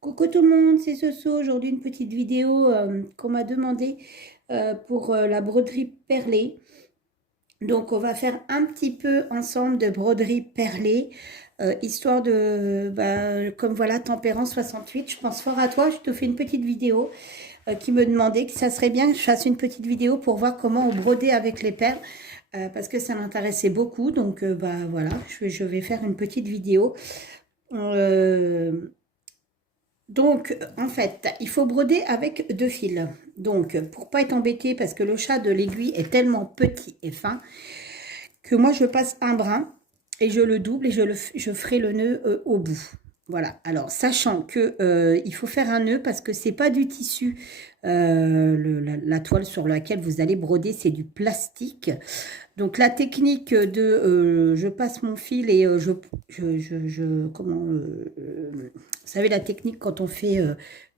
Coucou tout le monde, c'est Soso. Aujourd'hui, une petite vidéo qu'on m'a demandé pour la broderie perlée. Donc, on va faire un petit peu ensemble de broderie perlée, histoire de, comme voilà, Tempérance 68. Je pense fort à toi. Je te fais une petite vidéo qui me demandait que ça serait bien que je fasse une petite vidéo pour voir comment on brodait avec les perles. Parce que ça m'intéressait beaucoup. Donc, voilà, je vais faire une petite vidéo. Euh, Donc, en fait, il faut broder avec deux fils. Donc, pour pas être embêté, parce que le chat de l'aiguille est tellement petit et fin, que moi, je passe un brin et je le double et je ferai le nœud au bout. Voilà. Alors, sachant que il faut faire un nœud parce que c'est pas du tissu, la toile sur laquelle vous allez broder, c'est du plastique. Donc la technique de je passe mon fil et vous savez la technique quand on fait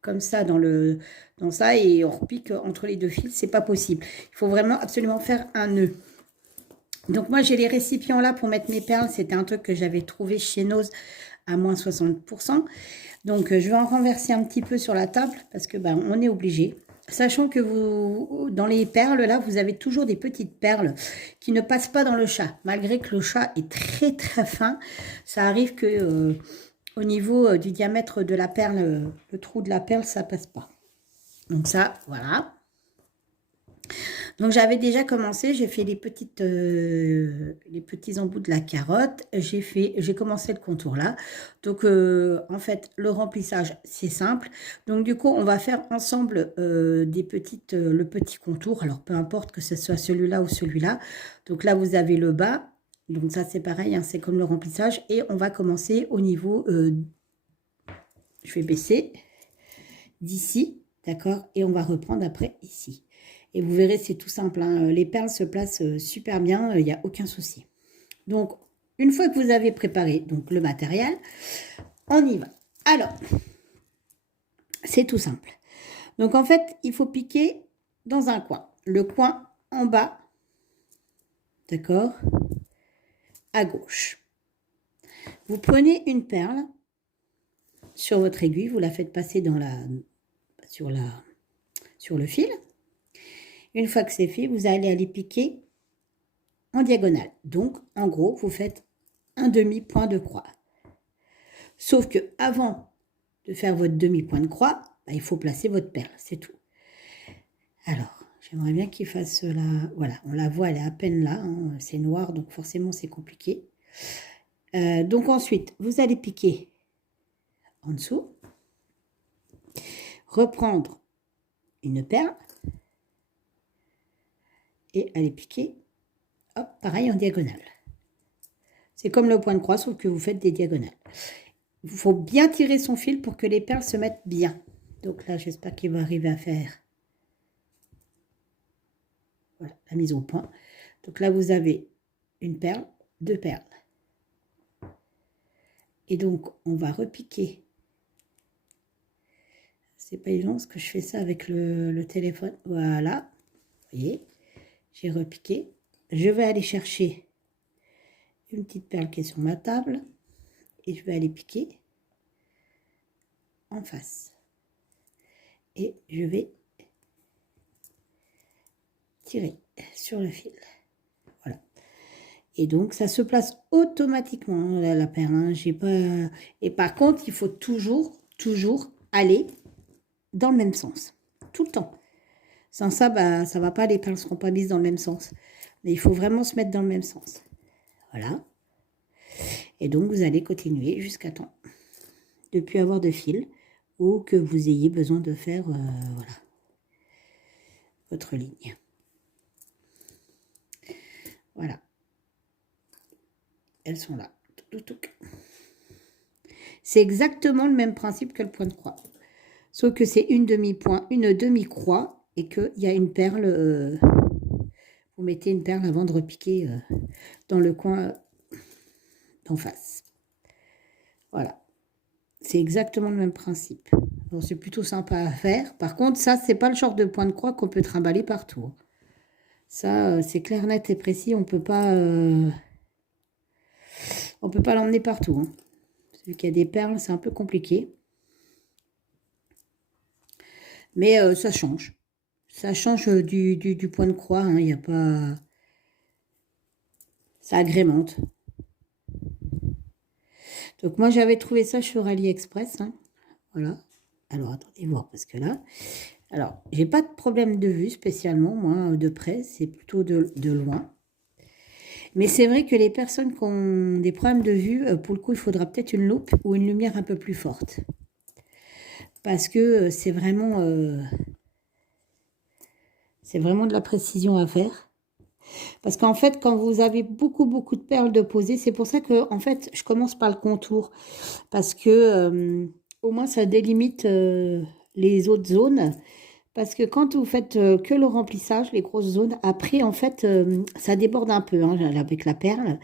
comme ça dans ça et on repique entre les deux fils, c'est pas possible. Il faut vraiment absolument faire un nœud. Donc moi j'ai les récipients là pour mettre mes perles, c'était un truc que j'avais trouvé chez Nose à moins 60%. Donc je vais en renverser un petit peu sur la table parce que on est obligé. Sachant que vous, dans les perles, là, vous avez toujours des petites perles qui ne passent pas dans le chat. Malgré que le chat est très très fin, ça arrive que au niveau du diamètre de la perle, le trou de la perle, ça passe pas. Donc ça, voilà. Donc j'avais déjà commencé, j'ai fait les petits embouts de la carotte, j'ai commencé le contour là. Donc en fait le remplissage c'est simple. Donc du coup on va faire ensemble le petit contour. Alors peu importe que ce soit celui-là ou celui-là. Donc là vous avez le bas. Donc ça c'est pareil, hein, c'est comme le remplissage et on va commencer au niveau. Je vais baisser d'ici, d'accord, et on va reprendre après ici. Et vous verrez, c'est tout simple. Hein. Les perles se placent super bien, il n'y a aucun souci. Donc, une fois que vous avez préparé donc, le matériel, on y va. Alors, c'est tout simple. Donc, en fait, il faut piquer dans un coin. Le coin en bas, d'accord, à gauche. Vous prenez une perle sur votre aiguille, vous la faites passer sur le fil. Une fois que c'est fait, vous allez aller piquer en diagonale. Donc, en gros, vous faites un demi-point de croix. Sauf que avant de faire votre demi-point de croix, il faut placer votre perle, c'est tout. Alors, j'aimerais bien qu'il fasse là. Voilà, on la voit, elle est à peine là. Hein, c'est noir, donc forcément, c'est compliqué. Donc ensuite, vous allez piquer en dessous, reprendre une perle et aller piquer, hop, pareil en diagonale. C'est comme le point de croix, sauf que vous faites des diagonales. Il faut bien tirer son fil pour que les perles se mettent bien. Donc là, j'espère qu'il va arriver à faire voilà, la mise au point. Donc là, vous avez une perle, deux perles. Et donc, on va repiquer. C'est pas évident parce que je fais ça avec le téléphone. Voilà. Vous voyez, j'ai repiqué. Je vais aller chercher une petite perle qui est sur ma table. Et je vais aller piquer en face. Et je vais tirer sur le fil. Voilà. Et donc, ça se place automatiquement, la perle. Hein. J'ai pas... Et par contre, il faut toujours aller dans le même sens. Tout le temps. Sans ça, ça va pas, les perles ne seront pas mises dans le même sens. Mais il faut vraiment se mettre dans le même sens. Voilà. Et donc, vous allez continuer jusqu'à temps de ne plus avoir de fil ou que vous ayez besoin de faire voilà, votre ligne. Voilà. Elles sont là. C'est exactement le même principe que le point de croix. Sauf que c'est une demi-croix et qu'il y a une perle. Vous mettez une perle avant de repiquer dans le coin d'en face. Voilà. C'est exactement le même principe. C'est plutôt sympa à faire. Par contre, ça, c'est pas le genre de point de croix qu'on peut trimballer partout. Ça, c'est clair, net et précis. On peut pas l'emmener partout. Hein. Vu qu'il y a des perles, c'est un peu compliqué. Mais ça change. Ça change du point de croix, hein, il n'y a pas... Ça agrémente. Donc moi, j'avais trouvé ça sur AliExpress, hein. Voilà. Alors, attendez voir, parce que là... Alors, j'ai pas de problème de vue spécialement, moi, de près, c'est plutôt de loin. Mais c'est vrai que les personnes qui ont des problèmes de vue, pour le coup, il faudra peut-être une loupe ou une lumière un peu plus forte. Parce que c'est vraiment de la précision à faire. Parce qu'en fait, quand vous avez beaucoup de perles de posées, c'est pour ça que, en fait, je commence par le contour. Parce que, au moins, ça délimite les autres zones. Parce que quand vous faites que le remplissage, les grosses zones, après, en fait, ça déborde un peu, hein, avec la perle.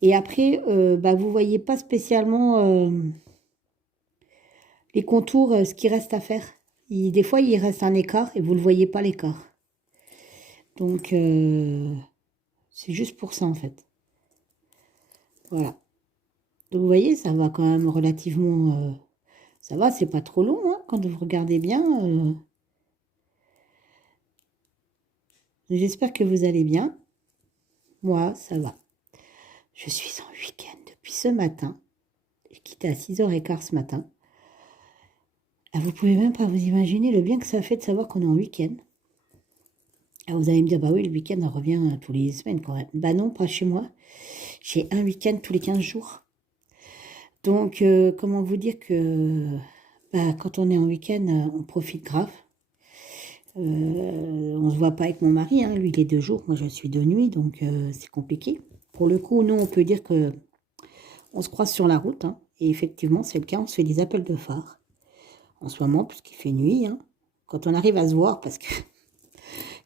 Et après, bah, vous ne voyez pas spécialement les contours, ce qui reste à faire. Des fois, il reste un écart et vous ne le voyez pas l'écart. Donc, c'est juste pour ça, en fait. Voilà. Donc, vous voyez, ça va quand même relativement... ça va, c'est pas trop long, hein, quand vous regardez bien. J'espère que vous allez bien. Moi, ça va. Je suis en week-end depuis ce matin. J'ai quitté à 6h15 ce matin. Ah, vous pouvez même pas vous imaginer le bien que ça fait de savoir qu'on est en week-end. Ah, vous allez me dire, bah oui, le week-end, on revient tous les semaines quand même. Bah non, pas chez moi. J'ai un week-end tous les 15 jours. Donc, comment vous dire que bah, quand on est en week-end, on profite grave. On se voit pas avec mon mari, hein. Lui, il est de jour, moi je suis de nuit, donc c'est compliqué. Pour le coup, nous, on peut dire que on se croise sur la route, hein. Et effectivement, c'est le cas, on se fait des appels de phare. En ce moment, puisqu'il fait nuit, hein. Quand on arrive à se voir, parce que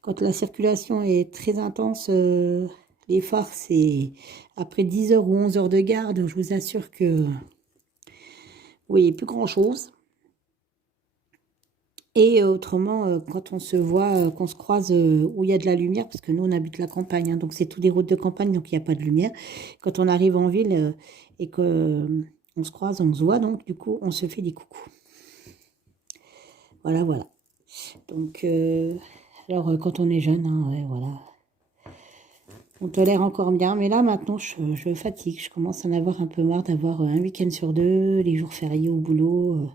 quand la circulation est très intense, les phares, c'est après 10 heures ou 11 heures de garde, je vous assure que oui, plus grand-chose. Et autrement, quand on se voit, qu'on se croise où il y a de la lumière, parce que nous, on habite la campagne, hein, donc c'est toutes des routes de campagne, donc il n'y a pas de lumière. Quand on arrive en ville et qu'on se croise, on se voit, donc du coup, on se fait des coucous. Voilà, voilà. Donc, alors, quand on est jeune, hein, ouais, voilà. On tolère encore bien, mais là, maintenant, je fatigue. Je commence à en avoir un peu marre d'avoir un week-end sur deux, les jours fériés au boulot.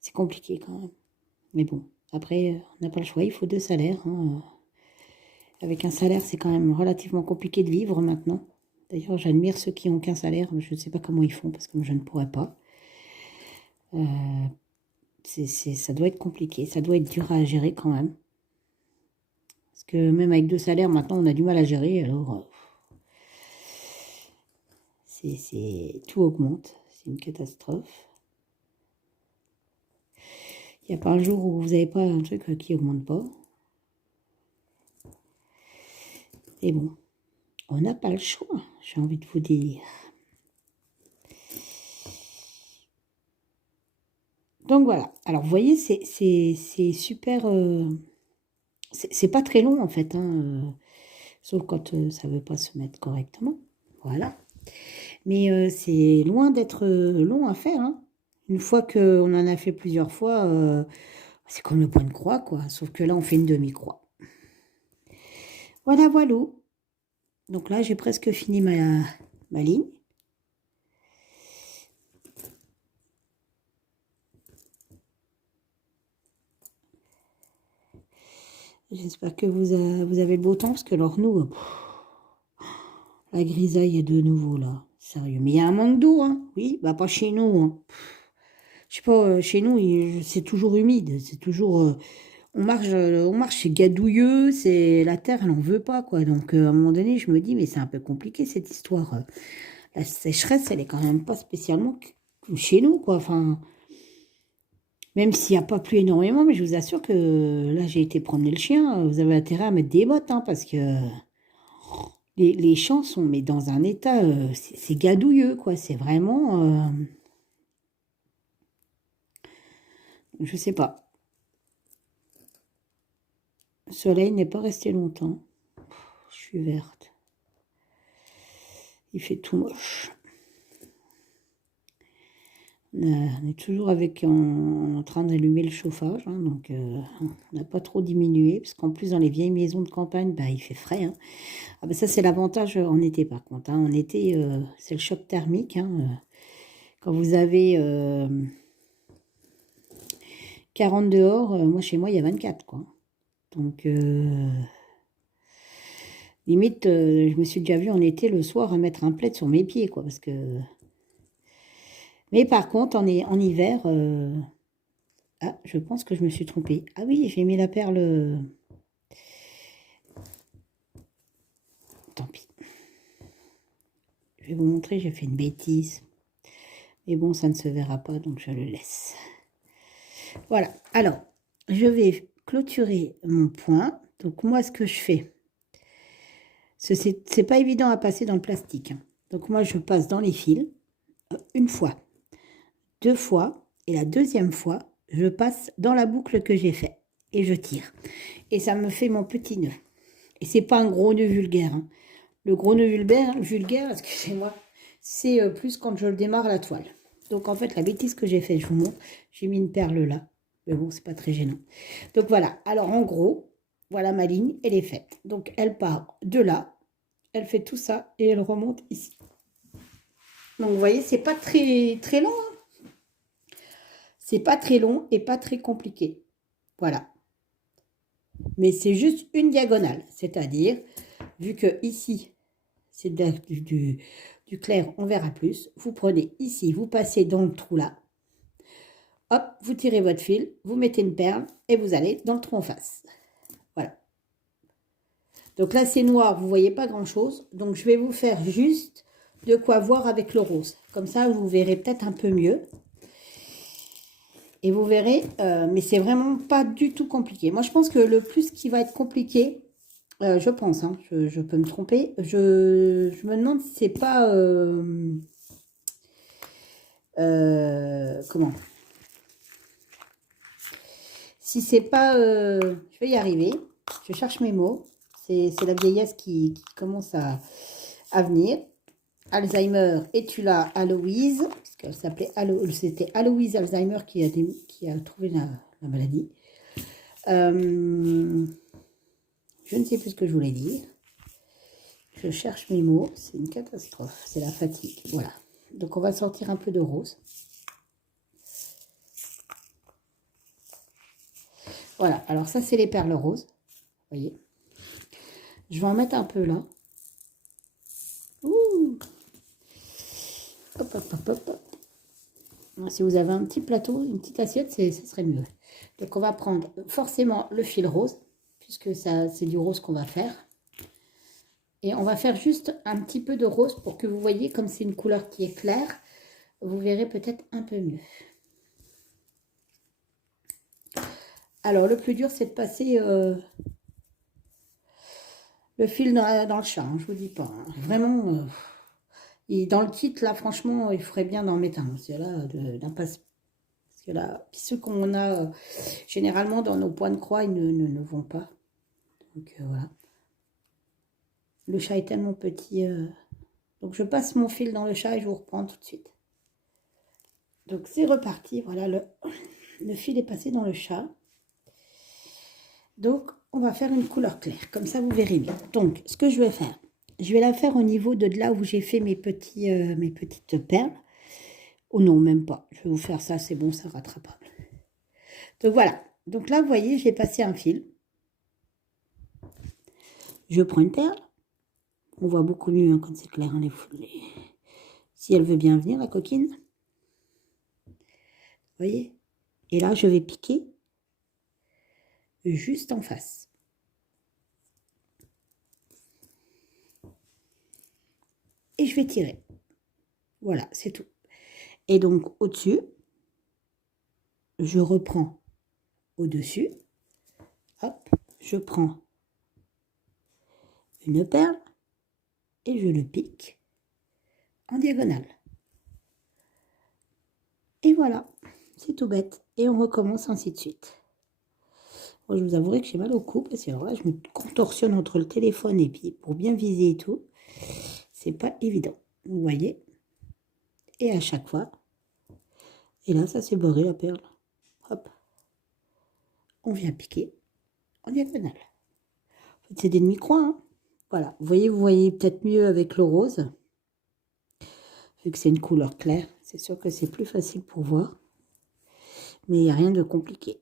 C'est compliqué quand même. Mais bon, après, on n'a pas le choix, il faut deux salaires, hein. Avec un salaire, c'est quand même relativement compliqué de vivre maintenant. D'ailleurs, j'admire ceux qui n'ont qu'un salaire. Je ne sais pas comment ils font, parce que moi, je ne pourrais pas. Ça doit être compliqué, ça doit être dur à gérer quand même. Parce que même avec deux salaires, maintenant, on a du mal à gérer. Alors, tout augmente. C'est une catastrophe. Il n'y a pas un jour où vous n'avez pas un truc qui augmente pas. Et bon, on n'a pas le choix, j'ai envie de vous dire. Donc voilà. Alors, vous voyez, c'est super... c'est pas très long, en fait, hein, sauf quand ça ne veut pas se mettre correctement. Voilà. Mais c'est loin d'être long à faire, hein. Une fois qu'on en a fait plusieurs fois, c'est comme le point de croix, quoi. Sauf que là, on fait une demi-croix. Voilà, voilà. Donc là, j'ai presque fini ma ligne. J'espère que vous avez le beau temps, parce que alors nous, la grisaille est de nouveau là. Sérieux. Mais il y a un manque d'eau, hein. Oui, bah pas chez nous, hein. Je sais pas, chez nous, c'est toujours humide. C'est toujours... on marche, c'est gadouilleux, c'est la terre, elle n'en veut pas, quoi. Donc, à un moment donné, je me dis, mais c'est un peu compliqué, cette histoire. La sécheresse, elle est quand même pas spécialement que chez nous, quoi. Enfin, même s'il n'y a pas plu énormément, mais je vous assure que là, j'ai été promener le chien. Vous avez intérêt à mettre des bottes, hein, parce que les champs sont mais dans un état, c'est gadouilleux, quoi. C'est vraiment, je sais pas. Le soleil n'est pas resté longtemps. Je suis verte. Il fait tout moche. On est toujours en train d'allumer le chauffage, hein, donc on n'a pas trop diminué, parce qu'en plus dans les vieilles maisons de campagne, bah, il fait frais. Hein. Ah, bah, ça c'est l'avantage en été par contre. Hein. En été, c'est le choc thermique. Hein, quand vous avez 40 dehors, moi chez moi il y a 24 quoi. Donc limite, je me suis déjà vue en été le soir à mettre un plaid sur mes pieds, quoi, parce que... Mais par contre, en hiver... Ah, je pense que je me suis trompée. Ah oui, j'ai mis la perle... Tant pis. Je vais vous montrer, j'ai fait une bêtise. Mais bon, ça ne se verra pas, donc je le laisse. Voilà. Alors, je vais clôturer mon point. Donc moi, ce que je fais... C'est pas évident à passer dans le plastique. Hein. Donc moi, je passe dans les fils une fois, deux fois, et la deuxième fois, je passe dans la boucle que j'ai fait et je tire. Et ça me fait mon petit nœud. Et c'est pas un gros nœud vulgaire. Hein. Le gros nœud vulgaire, excusez-moi, c'est plus quand je le démarre la toile. Donc en fait, la bêtise que j'ai faite, je vous montre, j'ai mis une perle là. Mais bon, c'est pas très gênant. Donc voilà, alors en gros, voilà ma ligne, elle est faite. Donc elle part de là, elle fait tout ça et elle remonte ici. Donc vous voyez, c'est pas très, très long. Hein. C'est pas très long et pas très compliqué. Voilà. Mais c'est juste une diagonale. C'est-à-dire, vu que ici, c'est du clair, on verra plus. Vous prenez ici, vous passez dans le trou là. Hop, vous tirez votre fil, vous mettez une perle et vous allez dans le trou en face. Voilà. Donc là, c'est noir, vous ne voyez pas grand-chose. Donc, je vais vous faire juste de quoi voir avec le rose. Comme ça, vous verrez peut-être un peu mieux. Et vous verrez, mais c'est vraiment pas du tout compliqué. Moi, je pense que le plus qui va être compliqué, je pense, hein, je peux me tromper, je me demande si c'est pas... comment? Si c'est pas... je vais y arriver. Je cherche mes mots. C'est la vieillesse qui commence à venir. Alzheimer, et tu l'as, Aloïse, parce qu'elle s'appelait c'était Aloïse Alzheimer qui a trouvé la maladie. Je ne sais plus ce que je voulais dire. Je cherche mes mots, c'est une catastrophe, c'est la fatigue. Voilà. Donc on va sortir un peu de rose. Voilà, alors ça c'est les perles roses. Vous voyez. Je vais en mettre un peu là. Ouh. Hop, hop, hop, hop, hop. Si vous avez un petit plateau, une petite assiette, ce serait mieux. Donc on va prendre forcément le fil rose, puisque c'est du rose qu'on va faire. Et on va faire juste un petit peu de rose pour que vous voyez, comme c'est une couleur qui est claire, vous verrez peut-être un peu mieux. Alors le plus dur, c'est de passer le fil dans le chat, hein, je vous dis pas. Hein. Vraiment, et dans le kit, là, franchement, il ferait bien d'en mettre un. Parce que là, parce que là, puis ceux qu'on a généralement dans nos points de croix, ils ne vont pas. Donc voilà. Le chat est tellement petit. Donc je passe mon fil dans le chat et je vous reprends tout de suite. Donc c'est reparti. Voilà, le fil est passé dans le chat. Donc on va faire une couleur claire. Comme ça, vous verrez bien. Donc ce que je vais faire, je vais la faire au niveau de là où j'ai fait mes petites perles. Oh non, même pas. Je vais vous faire ça, c'est bon, c'est rattrapable. Donc voilà. Donc là, vous voyez, j'ai passé un fil. Je prends une perle. On voit beaucoup mieux hein, quand c'est clair. Hein, si elle veut bien venir, la coquine. Vous voyez? Et là, je vais piquer juste en face. Et je vais tirer. Voilà, c'est tout. Et donc, au-dessus, je reprends au-dessus. Hop, je prends une perle et je le pique en diagonale. Et voilà, c'est tout bête. Et on recommence ainsi de suite. Moi, je vous avouerai que j'ai mal au cou parce que alors là, je me contorsionne entre le téléphone et puis pour bien viser et tout. C'est pas évident. Vous voyez? Et à chaque fois, Et là, ça s'est barré la perle. Hop. On vient piquer en diagonale. En fait, c'est des demi-coins. Hein. Voilà. Vous voyez peut-être mieux avec le rose. Vu que c'est une couleur claire. C'est sûr que c'est plus facile pour voir. Mais il n'y a rien de compliqué.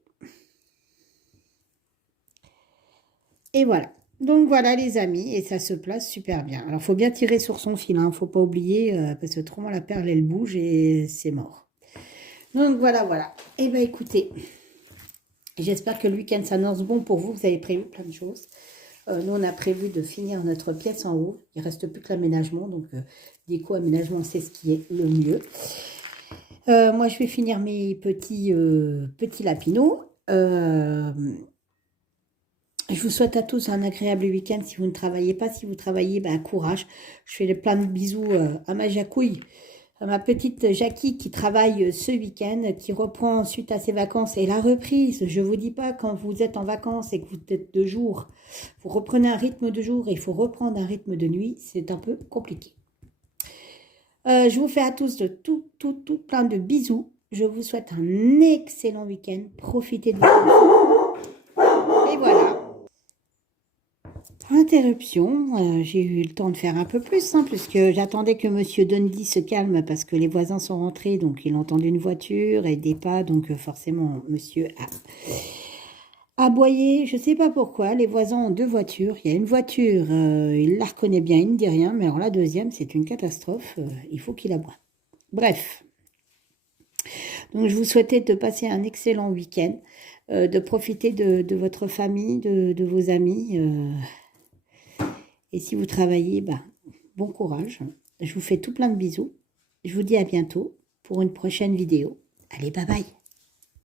Et voilà. Donc voilà les amis, et ça se place super bien. Alors il faut bien tirer sur son fil, hein, faut pas oublier, parce que autrement la perle elle bouge et c'est mort. Donc voilà, voilà. Et bien écoutez, j'espère que le week-end s'annonce bon pour vous, vous avez prévu plein de choses. Nous on a prévu de finir notre pièce en haut, il ne reste plus que l'aménagement, donc déco-aménagement c'est ce qui est le mieux. Moi je vais finir mes petits lapinaux. Je vous souhaite à tous un agréable week-end si vous ne travaillez pas. Si vous travaillez, ben, courage. Je fais plein de bisous à ma Jacouille, à ma petite Jackie qui travaille ce week-end, qui reprend ensuite à ses vacances. Et la reprise, je ne vous dis pas, quand vous êtes en vacances et que vous êtes de jour, vous reprenez un rythme de jour et il faut reprendre un rythme de nuit, c'est un peu compliqué. Je vous fais à tous de tout plein de bisous. Je vous souhaite un excellent week-end. Profitez de vous. Et voilà. Interruption, j'ai eu le temps de faire un peu plus, hein, puisque j'attendais que Monsieur Dundee se calme parce que les voisins sont rentrés, donc il a entendu une voiture et des pas, donc forcément Monsieur a aboyé. Je ne sais pas pourquoi, les voisins ont 2 voitures. Il y a une voiture, il la reconnaît bien, il ne dit rien, mais alors la deuxième, c'est une catastrophe, il faut qu'il aboie. Bref, donc je vous souhaitais de passer un excellent week-end, de profiter de votre famille, de vos amis. Et si vous travaillez, bah, bon courage. Je vous fais tout plein de bisous. Je vous dis à bientôt pour une prochaine vidéo. Allez, bye bye.